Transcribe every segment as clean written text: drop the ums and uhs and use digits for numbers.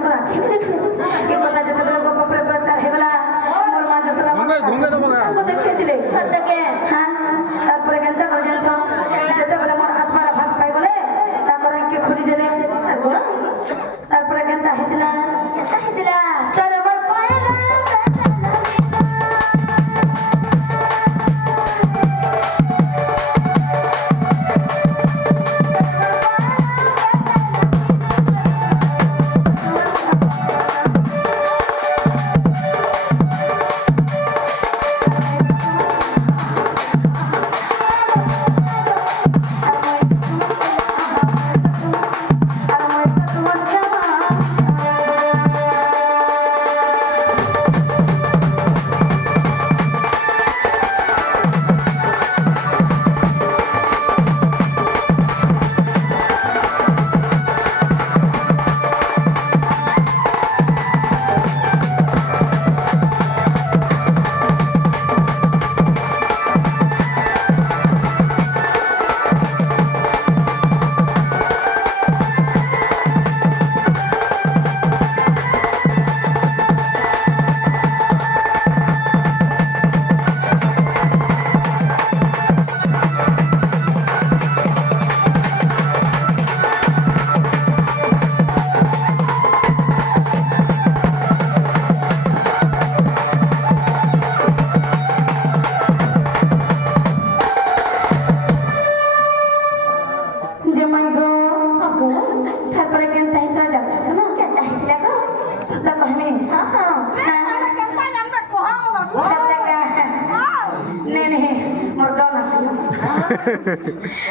ତାଙ୍କର ଆଖି ବି ଦେଖିଲେ ଏ କଥା ଯେତେବେଳେ ଗୋପ ଉପରେ ପ୍ରଚାର ହେଇଗଲା ମୋର ମା ଯଶୋଦା ତାଙ୍କୁ ଦେଖେଇଥିଲେ ତାପରେ କେନ୍ତା କରି ଜାଣିଛ ଯେତେବେଳେ ମୋର ଆତ୍ମାର ଭାଗ ପାଇଗଲେ ତାଙ୍କର ଆଖି ଖୋଲିଦେଲେ ତାପରେ କେନ୍ତା ହେଇଥିଲା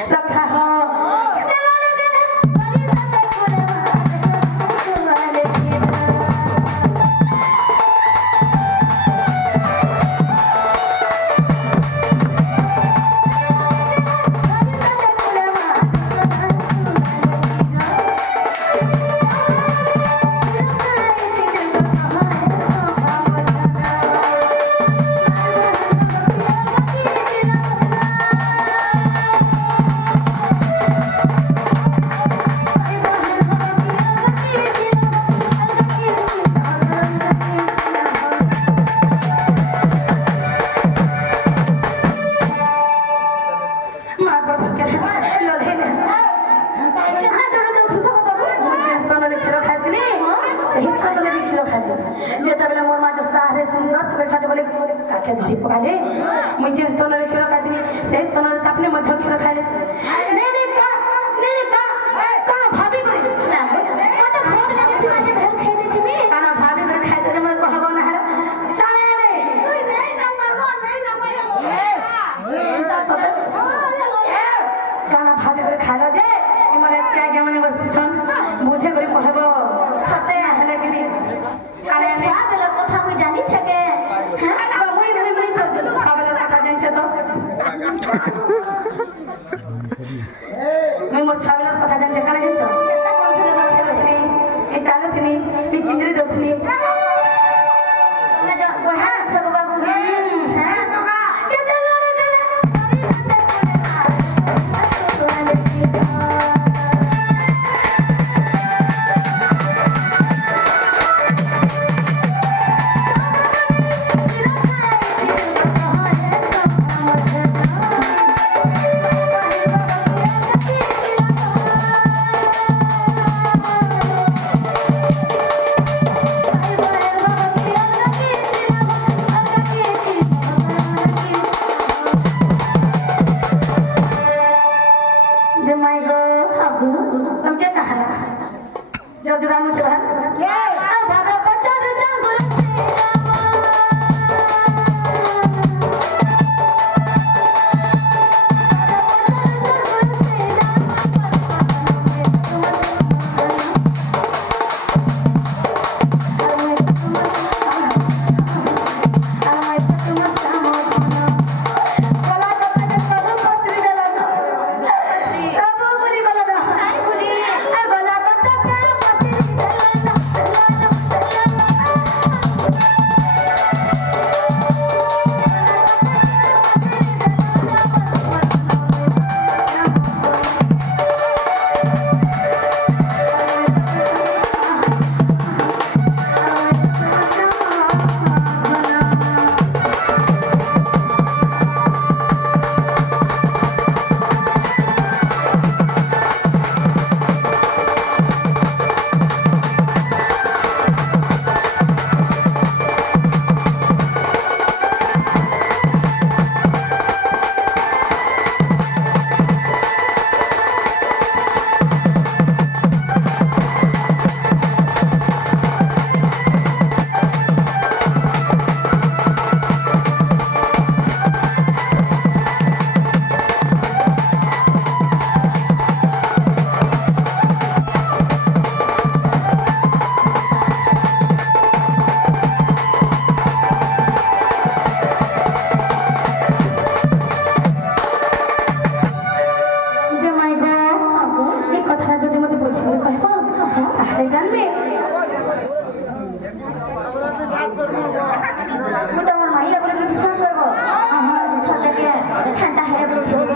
सखा हो ଯେତେବେଳେ ମୋର ମା ଯଶୋଦା ଆରେ ସୁନ୍ଦର ତବେ ଛାଟ ବୋଲି କାକେ ଧରି ପକାଲେ ମୁଇଁ ଯେ ସ୍ତନରେ କ୍ଷୀର ଖାଇଥିଲି ସେଇ ସ୍ତନରେ ତାପରେ ମଧ୍ୟ କ୍ଷୀର ଖାଇଲେ କଣ ଭାବି କରି ଖାଇଛ ଯେ ମୋତେ କହବ ନା ହେଲେ କାଣା ଭାବି କରି ଖାଇଲ ଯେ ଏମାନେ ଏତେ ଆଜ୍ଞା ମାନେ ବସିଛନ୍ ବୁଝେ କରି କହିବ ସତେ ହେଲେ କି କଥା ମୁଇଁ ଜାଣିଛେ କେ ମୁଇଁ ମୋର ଛୁଆବେଲାର କଥା ଜାଣିଛେ କାଣା ଜାଣିଛ ଏ ଚାଲୁଥିଲି ପିକିନିରେ ଯାଉଥିଲି জানবি ମୁଁ ତମର ମାଇଲା ବୋଲି ବିଶ୍ୱାସ କରିବ ସତେକେ ଠାଣ୍ଡା ହେ ବୁଝ